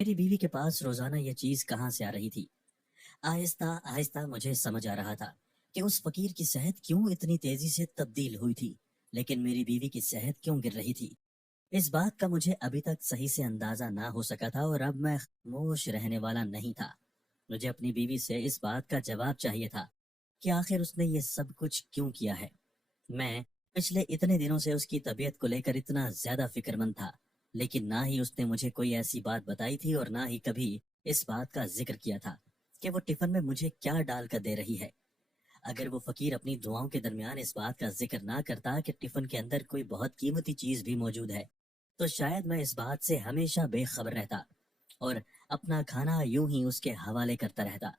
मेरी बीवी के पास रोजाना ये चीज कहाँ से आ रही थी। आहिस्ता आहिस्ता मुझे समझ आ रहा था कि उस फकीर की सेहत क्यों इतनी तेजी से तब्दील हुई थी, लेकिन मेरी बीवी की सेहत क्यों गिर रही थी। इस बात का मुझे अभी तक सही से अंदाजा ना हो सका था और अब मैं खामोश रहने वाला नहीं था। मुझे अपनी बीवी से इस बात का जवाब चाहिए था कि आखिर उसने ये सब कुछ क्यों किया है। मैं पिछले इतने दिनों से उसकी तबीयत को लेकर इतना ज्यादा फिक्रमंद था, लेकिन ना ही उसने मुझे कोई ऐसी बात बताई थी और ना ही कभी इस बात का जिक्र किया था कि वो टिफिन में मुझे क्या डाल कर दे रही है। अगर वो फकीर अपनी दुआओं के दरमियान इस बात का जिक्र ना करता कि टिफिन के अंदर कोई बहुत कीमती चीज भी मौजूद है, तो शायद मैं इस बात से हमेशा बेखबर रहता और अपना खाना यूं ही उसके हवाले करता रहता।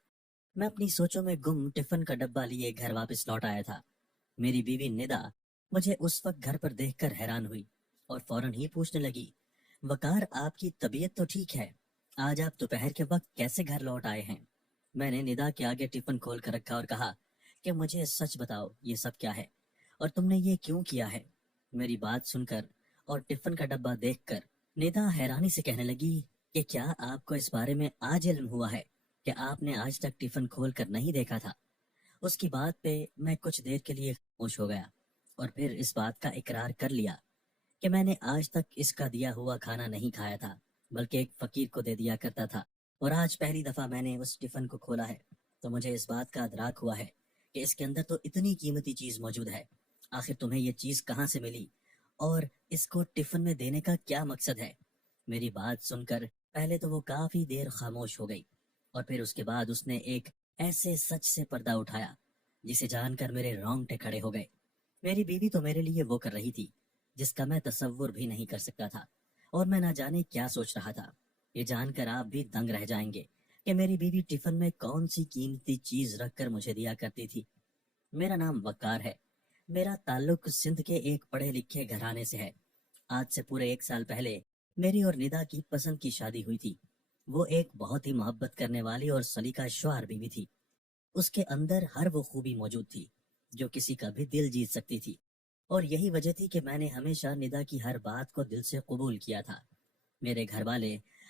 मैं अपनी सोचों में गुम टिफिन का डब्बा लिए घर वापस लौट आया था। मेरी बीवी निदा मुझे उस वक्त घर पर देखकर हैरान हुई और फौरन ही पूछने लगी, वकार, आपकी तबीयत तो ठीक है, आज आप दोपहर के वक्त कैसे घर लौट आए हैं। मैंने निदा के आगे टिफिन खोल कर रखा और कहा कि मुझे सच बताओ, ये सब क्या है और तुमने ये क्यों किया है। मेरी बात सुनकर और टिफिन का डब्बा देखकर निदा हैरानी से कहने लगी कि क्या आपको इस बारे में आज इल्म हुआ है कि आपने आज तक टिफिन खोल कर नहीं देखा था। उसकी बात पे मैं कुछ देर के लिए खामोश हो गया और फिर इस बात का इकरार कर लिया कि मैंने आज तक इसका दिया हुआ खाना नहीं खाया था, बल्कि एक फकीर को दे दिया करता था। और आज पहली दफा मैंने उस टिफिन को खोला है तो मुझे इस बात का अदराक हुआ है कि इसके अंदर तो इतनी कीमती चीज मौजूद है। आखिर तुम्हें ये चीज कहाँ से मिली और इसको टिफिन में देने का क्या मकसद है। मेरी बात सुनकर पहले तो वो काफी देर खामोश हो गई और फिर उसके बाद उसने एक ऐसे सच से पर्दा उठाया जिसे जानकर मेरे रोंगटे खड़े हो गए। मेरी बीवी तो मेरे लिए वो कर रही थी जिसका मैं तसव्वुर भी नहीं कर सकता था और मैं ना जाने क्या सोच रहा था। ये जानकर आप भी दंग रह जाएंगे कि मेरी बीवी टिफिन में कौन सी कीमती चीज रखकर मुझे दिया करती थी। मेरा नाम वकार है। मेरा ताल्लुक सिंध के एक पढ़े लिखे घराने से है। आज से पूरे 1 साल पहले मेरी और निदा की पसंद की शादी हुई थी। वो एक बहुत ही मोहब्बत करने वाली और सलीका शुआर बीवी थी। उसके अंदर हर वो खूबी मौजूद थी जो किसी का भी दिल जीत सकती थी। और यही वजह थी कि मैंने हमेशा निदा की हर बात को दिल से कबूल किया था। मेरे घर वाले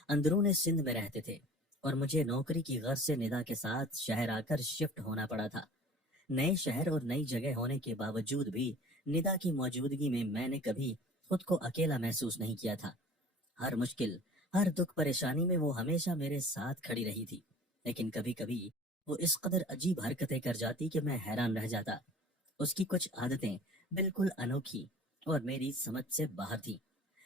अंदरूने सिंध में रहते थे और मुझे नौकरी की गर्ज से निदा के साथ शहर आकर शिफ्ट होना पड़ा था। नए शहर और नई जगह होने के बावजूद भी निदा की मौजूदगी में मैंने कभी खुद को अकेला महसूस नहीं किया था। हर मुश्किल, हर दुख परेशानी में वो हमेशा मेरे साथ खड़ी रही थी। लेकिन कभी कभी वो इस कदर अजीब हरकतें कर जाती कि मैं हैरान रह जाता। उसकी कुछ आदतें बिल्कुल अनोखी और मेरी समझ से बाहर थी।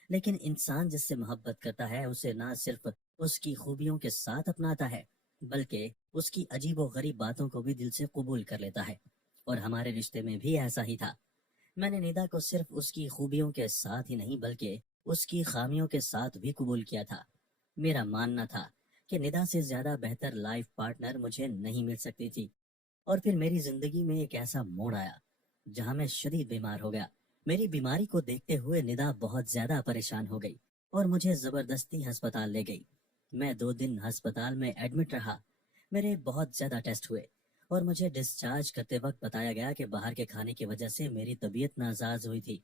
लेकिन इंसान जिससे मोहब्बत करता है उसे ना सिर्फ उसकी खूबियों के साथ अपनाता है, बल्कि उसकी अजीब व गरीब बातों को भी दिल से कबूल कर लेता है। और हमारे रिश्ते में भी ऐसा ही था। मैंने निदा को सिर्फ उसकी खूबियों के साथ ही नहीं बल्कि उसकी खामियों के साथ भी कबूल किया था। मेरा मानना था कि निदा से ज्यादा बेहतर लाइफ पार्टनर मुझे नहीं मिल सकती थी। और फिर मेरी जिंदगी में एक ऐसा मोड़ आया जहां मैं शदीद बीमार हो गया। मेरी बीमारी को देखते हुए निदा बहुत ज्यादा परेशान हो गई और मुझे जबरदस्ती अस्पताल ले गई। मैं 2 दिन अस्पताल में एडमिट रहा। मेरे बहुत ज्यादा टेस्ट हुए और मुझे डिस्चार्ज करते वक्त बताया गया कि बाहर के खाने की वजह से मेरी तबीयत नासाज हुई थी।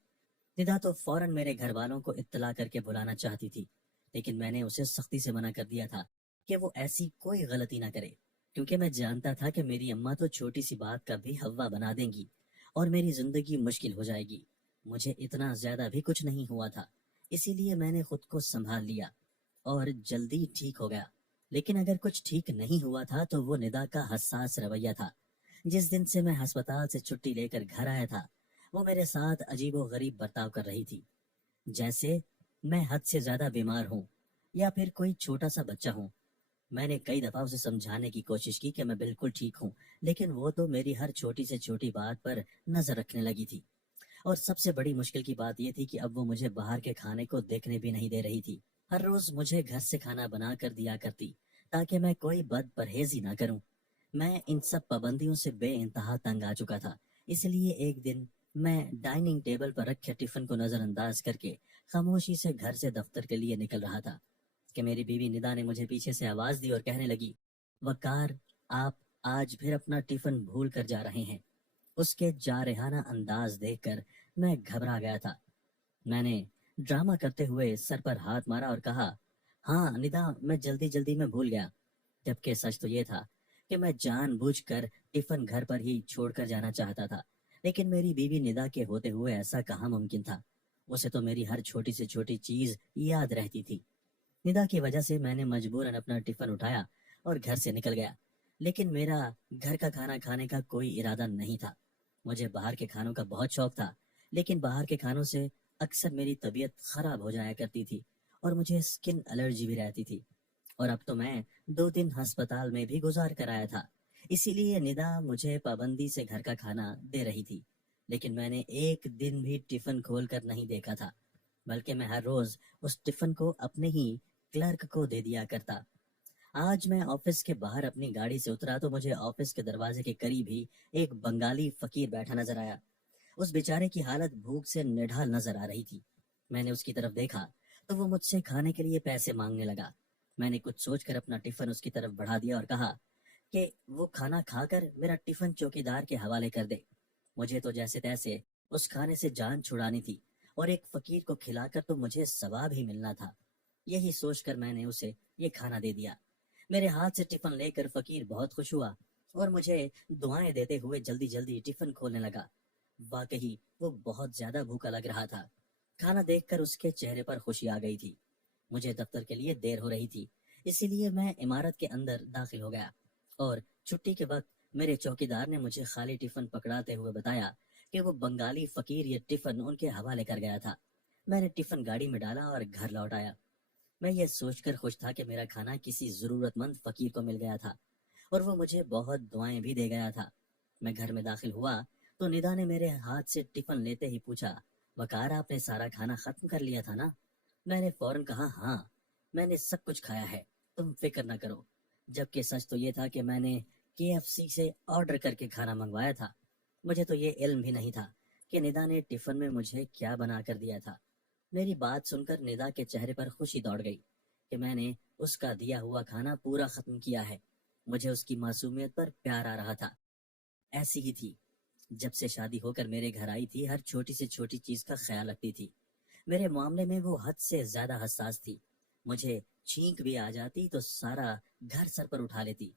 निदा तो फौरन मेरे घर वालों को इत्तला करके बुलाना चाहती थी, लेकिन मैंने उसे सख्ती से मना कर दिया था कि वो ऐसी कोई गलती ना करे, क्योंकि मैं जानता था कि मेरी अम्मा तो छोटी सी बात का भी हव्वा बना देंगी और मेरी जिंदगी मुश्किल हो जाएगी। मुझे इतना ज्यादा भी कुछ नहीं हुआ था, इसीलिए मैंने खुद को संभाल लिया और जल्दी ठीक हो गया। लेकिन अगर कुछ ठीक नहीं हुआ था तो वो निदा का हसास रवैया था। जिस दिन से मैं अस्पताल से छुट्टी लेकर घर आया था वो मेरे साथ अजीबो गरीब बर्ताव कर रही थी, जैसे मैं हद से ज्यादा बीमार हूँ या फिर कोई छोटा सा बच्चा हूँ। मैंने कई दफा उसे समझाने की कोशिश की कि मैं बिल्कुल ठीक हूँ, लेकिन वो तो मेरी हर छोटी से छोटी बात पर नजर रखने लगी थी। और सबसे बड़ी मुश्किल की बात यह थी कि अब वो मुझे बाहर के खाने को देखने भी नहीं दे रही थी। हर रोज मुझे घर से खाना बना कर दिया करती ताकि मैं कोई बद परहेजी ना करूं। मैं इन सब पाबंदियों से बेइंतहा तंग आ चुका था। इसलिए एक दिन मैं डाइनिंग टेबल पर रखे टिफिन को नजरअंदाज करके खामोशी से घर से दफ्तर के लिए निकल रहा था कि मेरी बीवी निदा ने मुझे पीछे से आवाज दी और कहने लगी, वकार, आप आज फिर अपना टिफिन भूल कर जा रहे हैं। उसके जारहाना अंदाज देखकर मैं घबरा गया था। मैंने ड्रामा करते हुए सर पर हाथ मारा और कहा, ہاں ندا، میں جلدی جلدی میں بھول گیا، جبکہ سچ تو یہ تھا کہ میں جان بوجھ کر ٹفن گھر پر ہی چھوڑ کر جانا چاہتا تھا۔ لیکن میری بیوی ندا کے ہوتے ہوئے ایسا کہاں ممکن تھا؟ اسے تو میری ہر چھوٹی سے چھوٹی چیز یاد رہتی تھی۔ ندا کی وجہ سے میں نے مجبوراً اپنا ٹفن اٹھایا اور گھر سے نکل گیا، لیکن میرا گھر کا کھانا کھانے کا کوئی ارادہ نہیں تھا۔ مجھے باہر کے کھانوں کا بہت شوق تھا، لیکن باہر کے کھانوں سے اکثر میری طبیعت خراب ہو جایا کرتی تھی اور مجھے اسکن الرجی بھی رہتی تھی، اور اب تو میں 2 دن ہسپتال میں بھی گزار کر آیا تھا۔ اسی لیے ندا مجھے پابندی سے گھر کا کھانا دے رہی تھی، لیکن میں نے ایک دن بھی ٹفن کھول کر نہیں دیکھا تھا، بلکہ میں ہر روز اس ٹفن کو اپنے ہی کلرک کو دے دیا کرتا۔ آج میں آفس کے باہر اپنی گاڑی سے اترا تو مجھے آفس کے دروازے کے قریب ہی ایک بنگالی فقیر بیٹھا نظر آیا۔ اس بیچارے کی حالت بھوک سے نڈھال نظر آ رہی تھی۔ میں نے اس کی طرف دیکھا تو وہ مجھ سے کھانے کے لیے پیسے مانگنے لگا۔ میں نے کچھ سوچ کر اپنا ٹفن اس کی طرف بڑھا دیا اور کہا کہ وہ کھانا کھا کر میرا ٹفن چوکیدار کے حوالے کر دے۔ مجھے تو جیسے تیسے اس کھانے سے جان چھڑانی تھی، اور ایک فقیر کو کھلا کر تو مجھے ثواب ہی ملنا تھا۔ یہی سوچ کر میں نے اسے یہ کھانا دے دیا۔ میرے ہاتھ سے ٹفن لے کر فقیر بہت خوش ہوا اور مجھے دعائیں دیتے ہوئے جلدی جلدی ٹفن کھولنے لگا۔ واقعی وہ بہت زیادہ بھوکا لگ رہا تھا۔ کھانا دیکھ کر اس کے چہرے پر خوشی آ گئی تھی۔ مجھے دفتر کے لیے دیر ہو رہی تھی، اسی لیے میں عمارت کے اندر داخل ہو گیا، اور چھٹی کے وقت میرے چوکیدار نے مجھے خالی ٹفن پکڑاتے ہوئے بتایا کہ وہ بنگالی فقیر یہ ٹفن ان کے حوالے کر گیا تھا۔ میں نے ٹفن گاڑی میں ڈالا اور گھر لوٹ آیا۔ میں یہ سوچ کر خوش تھا کہ میرا کھانا کسی ضرورت مند فقیر کو مل گیا تھا، اور وہ مجھے بہت دعائیں بھی دے گیا تھا۔ میں گھر میں داخل ہوا تو ندا نے میرے ہاتھ سے ٹفن لیتے ہی پوچھا، وقار آپ نے سارا کھانا ختم کر لیا تھا نا؟ میں نے فوراً کہا، ہاں میں نے سب کچھ کھایا ہے، تم فکر نہ کرو۔ جبکہ سچ تو یہ تھا کہ میں نے KFC سے آرڈر کر کے کھانا منگوایا تھا۔ مجھے تو یہ علم بھی نہیں تھا کہ ندا نے ٹفن میں مجھے کیا بنا کر دیا تھا۔ میری بات سن کر ندا کے چہرے پر خوشی دوڑ گئی کہ میں نے اس کا دیا ہوا کھانا پورا ختم کیا ہے۔ مجھے اس کی معصومیت پر پیار آ رہا تھا۔ ایسی ہی تھی جب سے شادی ہو کر میرے گھر آئی تھی، ہر چھوٹی سے چھوٹی چیز کا خیال رکھتی تھی۔ میرے معاملے میں وہ حد سے زیادہ حساس تھی۔ مجھے چھینک بھی آ جاتی تو سارا گھر سر پر اٹھا لیتی،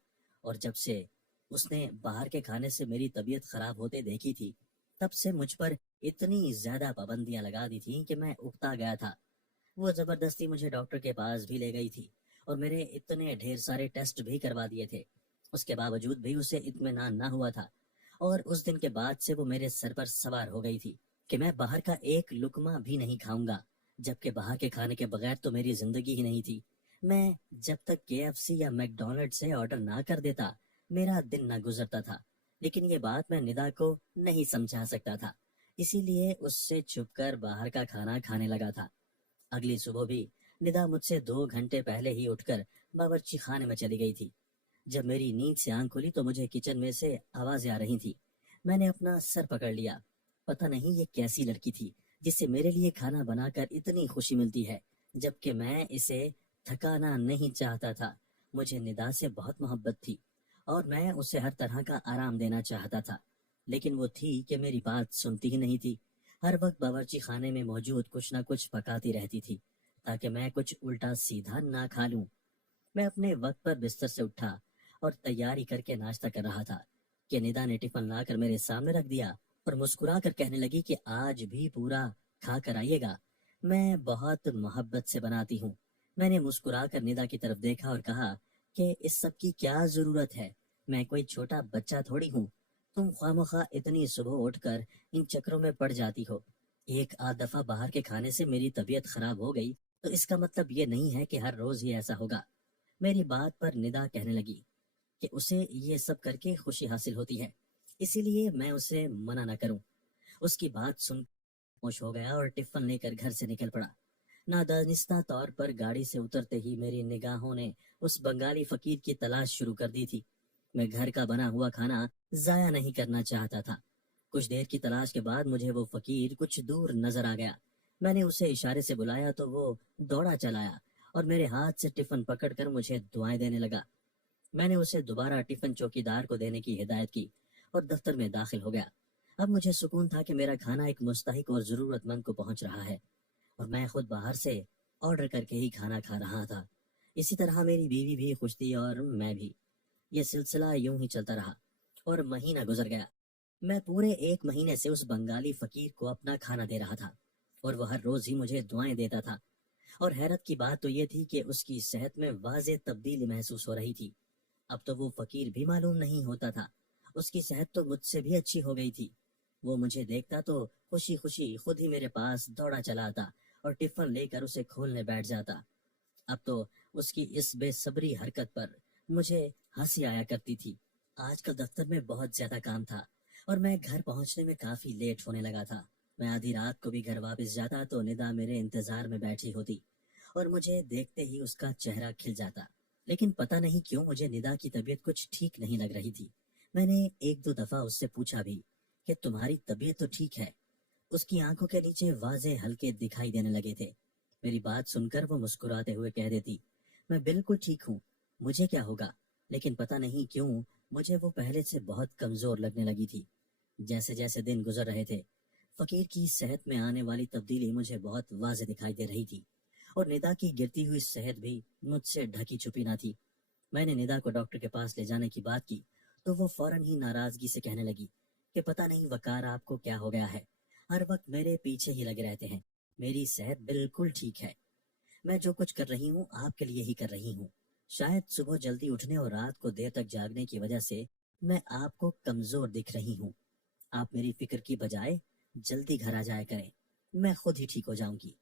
اور جب سے اس نے باہر کے کھانے سے میری طبیعت خراب ہوتے دیکھی تھی، تب سے مجھ پر اتنی زیادہ پابندیاں لگا دی تھیں کہ میں اکتا گیا تھا۔ وہ زبردستی مجھے ڈاکٹر کے پاس بھی لے گئی تھی، اور میرے اتنے ڈھیر سارے ٹیسٹ بھی کروا دیے تھے۔ اس کے باوجود بھی اسے اطمینان نہ ہوا تھا، اور اس دن کے بعد سے وہ میرے سر پر سوار ہو گئی تھی کہ میں باہر کا ایک لقمہ بھی نہیں کھاؤں گا، جبکہ باہر کے کھانے کے بغیر تو میری زندگی ہی نہیں تھی۔ میں جب تک KFC یا میک ڈونلڈ سے آرڈر نہ کر دیتا، میرا دن نہ گزرتا تھا۔ لیکن یہ بات میں ندا کو نہیں سمجھا سکتا تھا، اسی لیے اس سے چھپ کر باہر کا کھانا کھانے لگا تھا۔ اگلی صبح بھی ندا مجھ سے 2 گھنٹے پہلے ہی اٹھ کر باورچی خانے میں چلی گئی تھی۔ جب میری نیند سے آنکھ کھلی تو مجھے کچن میں سے آوازیں آ رہی تھی۔ میں نے اپنا سر پکڑ لیا۔ پتہ نہیں یہ کیسی لڑکی تھی جس سے میرے لیے کھانا بنا کر اتنی خوشی ملتی ہے، جبکہ میں اسے تھکانا نہیں چاہتا تھا۔ مجھے ندا سے بہت محبت تھی، اور میں اسے ہر طرح کا آرام دینا چاہتا تھا، لیکن وہ تھی کہ میری بات سنتی ہی نہیں تھی۔ ہر وقت باورچی خانے میں موجود کچھ نہ کچھ پکاتی رہتی تھی تاکہ میں کچھ الٹا سیدھا نہ کھا لوں۔ میں اپنے وقت پر بستر سے اٹھا اور تیاری کر کے ناشتہ کر رہا تھا کہ ندا نے ٹفن لا کر میرے سامنے رکھ دیا اور مسکرا کر کہنے لگی کہ آج بھی پورا کھا کر آئیے گا، میں بہت محبت سے بناتی ہوں۔ میں نے مسکرا کر ندا کی طرف دیکھا اور کہا کہ اس سب کی کیا ضرورت ہے، میں کوئی چھوٹا بچہ تھوڑی ہوں، تم خواہ اتنی صبح اٹھ کر ان چکروں میں پڑ جاتی ہو۔ ایک آدھ دفعہ باہر کے کھانے سے میری طبیعت خراب ہو گئی تو اس کا مطلب یہ نہیں ہے کہ ہر روز ہی ایسا ہوگا۔ میری بات پر ندا کہنے لگی کہ اسے یہ سب کر کے خوشی حاصل ہوتی ہے، اسی لیے میں اسے منع نہ کروں۔ اس کی بات سن خاموش ہو گیا اور ٹفن لے کر گھر سے نکل پڑا۔ نادانستہ طور پر گاڑی سے اترتے ہی میری نگاہوں نے اس بنگالی فقیر کی تلاش شروع کر دی تھی۔ میں گھر کا بنا ہوا کھانا ضائع نہیں کرنا چاہتا تھا۔ کچھ دیر کی تلاش کے بعد مجھے وہ فقیر کچھ دور نظر آ گیا۔ میں نے اسے اشارے سے بلایا تو وہ دوڑا چلایا اور میرے ہاتھ سے ٹفن پکڑ کر مجھے دعائیں دینے لگا۔ میں نے اسے دوبارہ ٹفن چوکیدار کو دینے کی ہدایت کی اور دفتر میں داخل ہو گیا۔ اب مجھے سکون تھا کہ میرا کھانا ایک مستحق اور ضرورت مند کو پہنچ رہا ہے، اور میں خود باہر سے آرڈر کر کے ہی کھانا کھا رہا تھا۔ इसी तरह मेरी बीवी भी खुश थी और मैं भी। ये सिलसिला यूं ही चलता रहा और महीना गुजर गया। मैं पूरे 1 महीने से उस बंगाली फकीर को अपना खाना दे रहा था और वो हर रोज ही मुझे दुआएं देता था। और हैरत की बात तो ये थी कि उसकी सेहत में वाज़ेह तब्दीली महसूस हो रही थी। अब तो वो फकीर भी मालूम नहीं होता था, उसकी सेहत तो मुझसे भी अच्छी हो गई थी। वो मुझे देखता तो खुशी खुशी खुद ही मेरे पास दौड़ा चला आता और टिफिन लेकर उसे खोलने बैठ जाता। अब तो उसकी इस बेसब्री हरकत पर मुझे हंसी आया करती थी। आजकल दफ्तर में बहुत ज्यादा काम था और मैं घर पहुंचने में काफी लेट होने लगा था। मैं आधी रात को भी घर वापस जाता तो निदा मेरे इंतजार में बैठी होती और मुझे देखते ही उसका चेहरा खिल जाता। लेकिन पता नहीं क्यों मुझे निदा की तबीयत कुछ ठीक नहीं लग रही थी। मैंने 1-2 दफा उससे पूछा भी कि तुम्हारी तबीयत तो ठीक है। उसकी आंखों के नीचे वाजे हल्के दिखाई देने लगे थे। मेरी बात सुनकर वो मुस्कुराते हुए कह देती, मैं बिल्कुल ठीक हूँ, मुझे क्या होगा। लेकिन पता नहीं क्यों मुझे वो पहले से बहुत कमजोर लगने लगी थी। जैसे जैसे दिन गुजर रहे थे, फकीर की सेहत में आने वाली तब्दीली मुझे बहुत वाज़ेह दिखाई दे रही थी और निदा की गिरती हुई सेहत भी मुझसे ढकी छुपी ना थी। मैंने निदा को डॉक्टर के पास ले जाने की बात की तो वो फौरन ही नाराजगी से कहने लगी कि पता नहीं वकार आपको क्या हो गया है, हर वक्त मेरे पीछे ही लगे रहते हैं। मेरी सेहत बिल्कुल ठीक है। मैं जो कुछ कर रही हूँ आपके लिए ही कर रही हूँ। शायद सुबह जल्दी उठने और रात को देर तक जागने की वजह से मैं आपको कमजोर दिख रही हूँ। आप मेरी फिक्र की बजाय जल्दी घर आ जाया करें, मैं खुद ही ठीक हो जाऊंगी।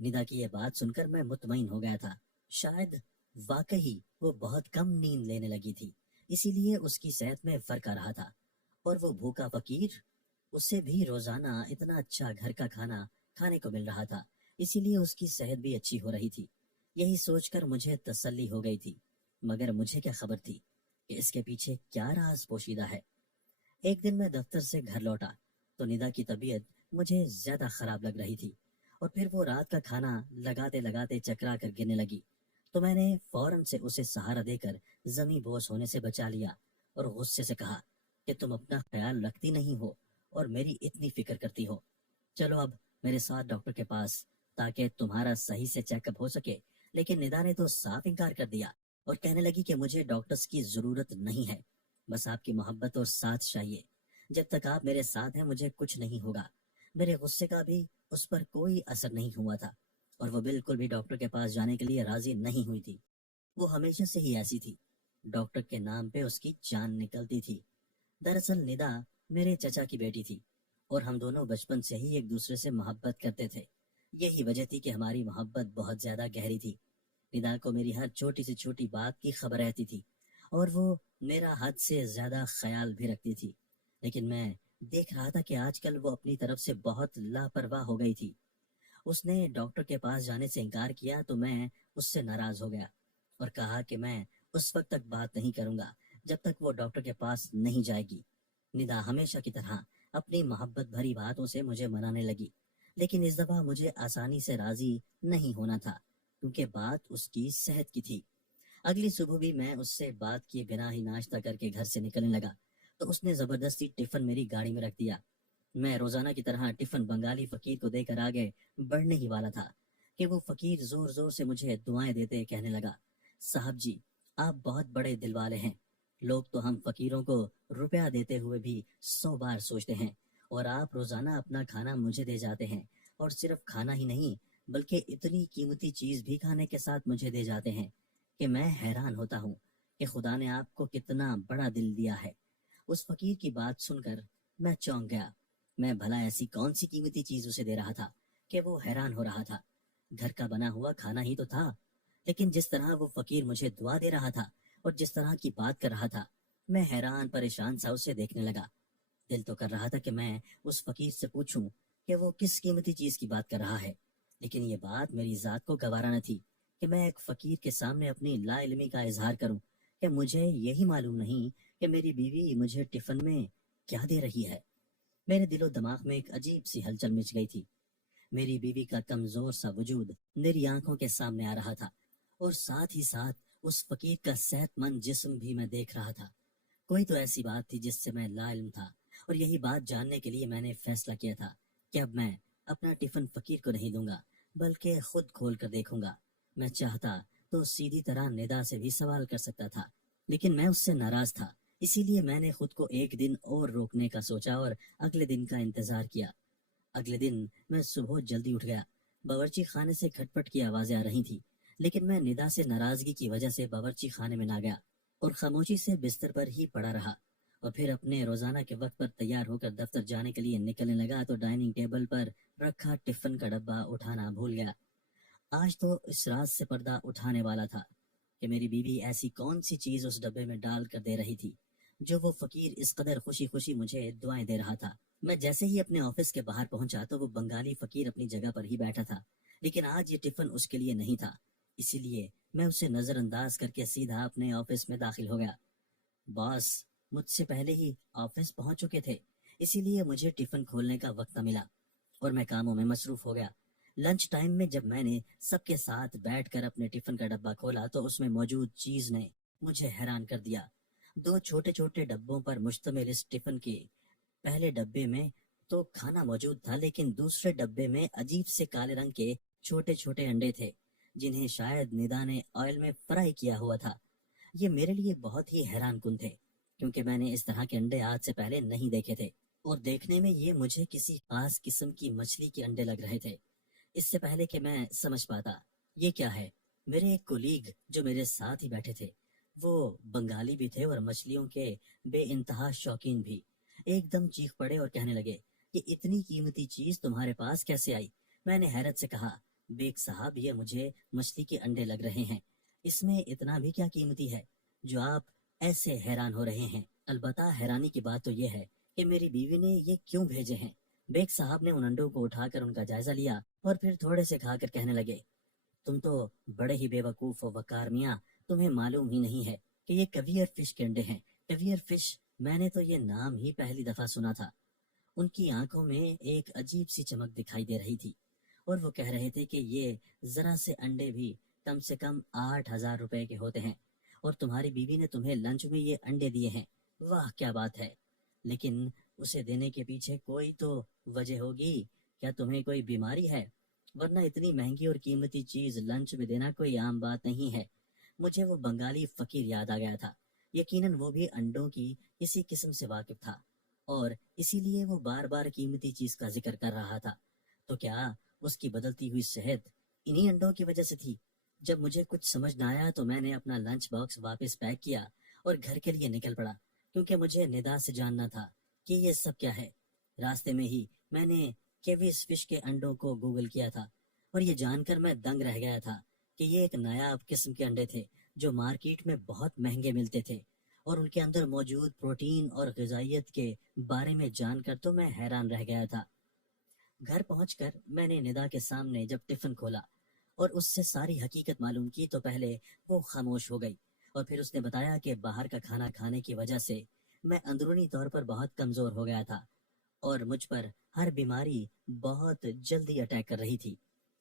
निदा की यह बात सुनकर मैं मुतमईन हो गया था। शायद वाकई वो बहुत कम नींद लेने लगी थी, इसीलिए उसकी सेहत में फर्क आ रहा था। और वो भूखा फकीर, उसे भी रोजाना इतना अच्छा घर का खाना खाने को मिल रहा था, इसीलिए उसकी सेहत भी अच्छी हो रही थी। यही सोचकर मुझे तसल्ली हो गई थी। मगर मुझे क्या खबर थी कि इसके पीछे क्या राज पोशीदा है। एक दिन मैं दफ्तर से घर लौटा तो निदा की तबीयत मुझे ज्यादा खराब लग रही थी और फिर वो रात का खाना लगाते लगाते चकरा कर गिरने लगी। तो मैंने फौरन से उसे सहारा देकर जमी बोस होने से बचा लिया और गुस्से से कहा कि तुम अपना ख्याल रखती नहीं हो और मेरी इतनी फिक्र करती हो। चलो अब मेरे साथ डॉक्टर के पास, ताकि तुम्हारा सही से चेकअप हो सके। लेकिन निदा ने तो साफ इनकार कर दिया और कहने लगी कि मुझे डॉक्टर्स की जरूरत नहीं है, बस आपकी मोहब्बत और साथ चाहिए। जब तक आप मेरे साथ हैं मुझे कुछ नहीं होगा। मेरे गुस्से का भी उस पर कोई असर नहीं हुआ था और वो बिल्कुल भी डॉक्टर के पास जाने के लिए राजी नहीं हुई थी। वो हमेशा से ही ऐसी थी, डॉक्टर के नाम पे उसकी जान निकलती थी। दरअसल निदा मेरे चचा की बेटी थी और हम दोनों बचपन से ही एक दूसरे से मोहब्बत करते थे। यही वजह थी कि हमारी मोहब्बत बहुत ज्यादा गहरी थी। निदा को मेरी हर छोटी से छोटी बात की खबर रहती थी और वो मेरा हद से ज्यादा ख्याल भी रखती थी। लेकिन मैं देख रहा था कि आजकल वो अपनी तरफ से बहुत लापरवाह हो गई थी। उसने डॉक्टर के पास जाने से इनकार किया तो मैं उससे नाराज हो गया और कहा कि मैं उस वक्त तक बात नहीं करूंगा जब तक वो डॉक्टर के पास नहीं जाएगी। निदा हमेशा की तरह अपनी मोहब्बत भरी बातों से मुझे मनाने लगी, लेकिन इस दफा मुझे आसानी से राजी नहीं होना था क्योंकि बात उसकी सेहत की थी। अगली सुबह भी मैं उससे बात किए बिना ही नाश्ता करके घर से निकलने लगा तो उसने जबरदस्ती टिफिन मेरी गाड़ी में रख दिया। मैं रोजाना की तरह टिफिन बंगाली फकीर को देकर आगे बढ़ने ही वाला था कि वो फकीर जोर जोर से मुझे दुआएं देते कहने लगा, साहब जी, आप बहुत बड़े दिल वाले हैं। लोग तो हम फकीरों को रुपया देते हुए भी 100 बार सोचते हैं और आप रोजाना अपना खाना मुझे दे जाते हैं। और सिर्फ खाना ही नहीं, बल्कि इतनी कीमती चीज भी खाने के साथ मुझे दे जाते हैं कि मैं हैरान होता हूँ कि खुदा ने आपको कितना बड़ा दिल दिया है। उस फकीर की बात सुनकर मैं चौंक गया। मैं भला ऐसी कौन सी कीमती चीज उसे दे रहा था कि वो हैरान हो रहा था। घर का बना हुआ खाना ही तो था। लेकिन जिस तरह वो फकीर मुझे दुआ दे रहा था और जिस तरह की बात कर रहा था, मैं हैरान परेशान सा उसे देखने लगा। दिल तो कर रहा था कि मैं उस फकीर से पूछूं कि वो किस कीमती चीज की बात कर रहा है, लेकिन ये बात मेरी जात को गवारा न थी कि मैं एक फकीर के सामने अपनी लाइल्मी का इजहार करूं कि मुझे यही मालूम नहीं कि मेरी बीवी मुझे टिफिन में क्या दे रही है। मेरे दिलो दिमाग में एक अजीब सी हलचल मच गई थी। मेरी बीवी का कमजोर सा वजूद मेरी आंखों के सामने आ रहा था और साथ ही साथ उस फकीर का सेहतमंद जिस्म भी मैं देख रहा था। कोई तो ऐसी बात थी जिससे मैं लाइल्म था और यही बात जानने के लिए मैंने फैसला किया था कि अब मैं अपना टिफिन फकीर को नहीं दूंगा, बल्कि खुद खोल कर देखूंगा। मैं चाहता تو سیدھی طرح ندا سے بھی سوال کر سکتا تھا، لیکن میں اس سے ناراض تھا۔ اسی لیے میں نے خود کو ایک دن اور روکنے کا سوچا اور اگلے دن کا انتظار کیا۔ اگلے دن میں صبح جلدی اٹھ گیا۔ باورچی خانے سے کھٹ پٹ کی آوازیں آ رہی تھی، لیکن میں ندا سے ناراضگی کی وجہ سے باورچی خانے میں نہ گیا اور خاموشی سے بستر پر ہی پڑا رہا، اور پھر اپنے روزانہ کے وقت پر تیار ہو کر دفتر جانے کے لیے نکلنے لگا تو ڈائننگ ٹیبل پر رکھا ٹفن کا ڈبہ اٹھانا بھول گیا۔ آج تو اس راز سے پردہ اٹھانے والا تھا کہ میری بیوی ایسی کون سی چیز اس ڈبے میں ڈال کر دے رہی تھی جو وہ فقیر اس قدر خوشی خوشی مجھے دعائیں دے رہا تھا۔ میں جیسے ہی اپنے آفس کے باہر پہنچا تو وہ بنگالی فقیر اپنی جگہ پر ہی بیٹھا تھا، لیکن آج یہ ٹفن اس کے لیے نہیں تھا، اسی لیے میں اسے نظر انداز کر کے سیدھا اپنے آفس میں داخل ہو گیا۔ باس مجھ سے پہلے ہی آفس پہنچ چکے تھے، اسی لیے مجھے ٹفن کھولنے کا وقت نہ ملا اور میں کاموں میں مصروف ہو گیا۔ لنچ ٹائم میں جب میں نے سب کے ساتھ بیٹھ کر اپنے ٹفن کا ڈبہ کھولا تو اس میں موجود چیز نے مجھے حیران کر دیا۔ دو چھوٹے چھوٹے ڈبوں پر مشتمل اس ٹفن کے پہلے ڈبے میں تو کھانا موجود تھا، لیکن دوسرے ڈبے میں عجیب سے کالے رنگ کے چھوٹے چھوٹے انڈے تھے جنہیں شاید ندا نے آئل میں فرائی کیا ہوا تھا۔ یہ میرے لیے بہت ہی حیران کن تھے کیونکہ میں نے اس طرح کے انڈے آج سے پہلے نہیں دیکھے تھے، اور دیکھنے میں یہ مجھے کسی خاص قسم کی مچھلی کے انڈے لگ رہے تھے۔ اس سے پہلے کہ میں سمجھ پاتا یہ کیا ہے، میرے ایک کولیگ جو میرے ساتھ ہی بیٹھے تھے، وہ بنگالی بھی تھے اور مچھلیوں کے بے انتہا شوقین بھی، ایک دم چیخ پڑے اور کہنے لگے کہ اتنی قیمتی چیز تمہارے پاس کیسے آئی؟ میں نے حیرت سے کہا، بیگ صاحب یہ مجھے مچھلی کے انڈے لگ رہے ہیں، اس میں اتنا بھی کیا قیمتی ہے جو آپ ایسے حیران ہو رہے ہیں؟ البتہ حیرانی کی بات تو یہ ہے کہ میری بیوی نے یہ کیوں بھیجے ہیں۔ بیگ صاحب نے ان انڈوں کو اٹھا کر ان کا جائزہ لیا اور پھر تھوڑے سے کھا کر کہنے لگے، تم تو بڑے ہی بے وقوف و وقار میاں، تمہیں معلوم ہی نہیں ہے کہ یہ کویئر فش کے انڈے ہیں۔ کویئر فش، میں نے تو یہ نام ہی پہلی دفعہ سنا تھا۔ ان کی آنکھوں میں ایک عجیب سی چمک دکھائی دے رہی تھی اور وہ کہہ رہے تھے کہ یہ ذرا سے انڈے بھی کم سے کم 8,000 روپے کے ہوتے ہیں، اور تمہاری بیوی نے تمہیں لنچ میں یہ انڈے دیے ہیں۔ واہ کیا بات ہے! لیکن اسے دینے کے پیچھے کوئی تو وجہ ہوگی، کیا تمہیں کوئی بیماری ہے؟ ورنہ اتنی مہنگی اور قیمتی چیز لنچ میں دینا کوئی عام بات نہیں ہے۔ مجھے وہ بنگالی فقیر یاد آ گیا تھا، یقیناً وہ بھی انڈوں کی اسی قسم سے واقف تھا اور اسی لیے وہ بار بار قیمتی چیز کا ذکر کر رہا تھا۔ تو کیا اس کی بدلتی ہوئی صحت انہی انڈوں کی وجہ سے تھی؟ جب مجھے کچھ سمجھ نہ آیا تو میں نے اپنا لنچ باکس واپس پیک کیا اور گھر کے لیے نکل پڑا، کیونکہ مجھے ندا سے جاننا تھا کہ یہ سب کیا ہے۔ راستے میں ہی میں نے کیویس فش کے انڈوں کو گوگل کیا تھا اور یہ جان کر میں دنگ رہ گیا تھا کہ یہ ایک نایاب قسم کے انڈے تھے جو مارکیٹ میں بہت مہنگے ملتے تھے، اور ان کے اندر موجود پروٹین اور غذائیت کے بارے میں جان کر تو میں حیران رہ گیا تھا۔ گھر پہنچ کر میں نے ندا کے سامنے جب ٹفن کھولا اور اس سے ساری حقیقت معلوم کی تو پہلے وہ خاموش ہو گئی، اور پھر اس نے بتایا کہ باہر کا کھانا کھانے کی وجہ سے میں اندرونی طور پر بہت کمزور ہو گیا تھا اور مجھ پر ہر بیماری بہت جلدی اٹیک کر رہی تھی۔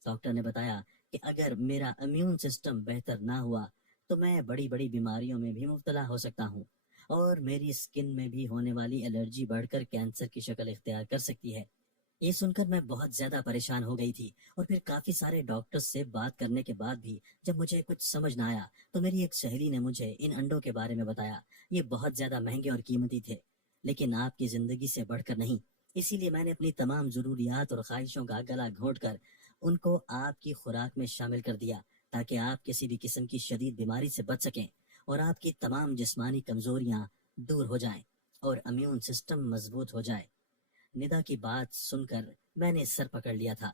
ڈاکٹر نے بتایا کہ اگر میرا امیون سسٹم بہتر نہ ہوا تو میں بڑی بڑی بیماریوں میں بھی مبتلا ہو سکتا ہوں، اور میری سکن میں بھی ہونے والی الرجی بڑھ کر کینسر کی شکل اختیار کر سکتی ہے۔ یہ سن کر میں بہت زیادہ پریشان ہو گئی تھی، اور پھر کافی سارے ڈاکٹرز سے بات کرنے کے بعد بھی جب مجھے کچھ سمجھ نہ آیا تو میری ایک سہیلی نے مجھے ان انڈوں کے بارے میں بتایا۔ یہ بہت زیادہ مہنگے اور قیمتی تھے، لیکن آپ کی زندگی سے بڑھ کر نہیں، اسی لیے میں نے اپنی تمام ضروریات اور خواہشوں کا گلا گھونٹ کر ان کو آپ کی خوراک میں شامل کر دیا تاکہ آپ کسی بھی قسم کی شدید بیماری سے بچ سکیں اور آپ کی تمام جسمانی کمزوریاں دور ہو جائیں اور امیون سسٹم مضبوط ہو جائے۔ ندا کی بات سن کر میں نے سر پکڑ لیا تھا۔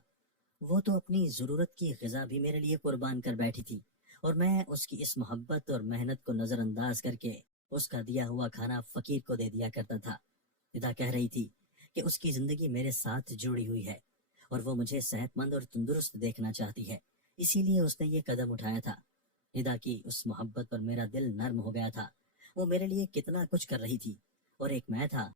وہ تو اپنی ضرورت کی غذا بھی میرے لیے قربان کر بیٹھی تھی، اور میں اس کی اس محبت اور محنت کو نظر انداز کر کے اس کا دیا ہوا کھانا فقیر کو دے دیا کرتا تھا۔ ندا کہہ رہی تھی کہ اس کی زندگی میرے ساتھ جڑی ہوئی ہے اور وہ مجھے صحت مند اور تندرست دیکھنا چاہتی ہے، اسی لیے اس نے یہ قدم اٹھایا تھا۔ ندا کی اس محبت پر میرا دل نرم ہو گیا تھا۔ وہ میرے لیے کتنا کچھ کر رہی تھی، اور ایک میں تھا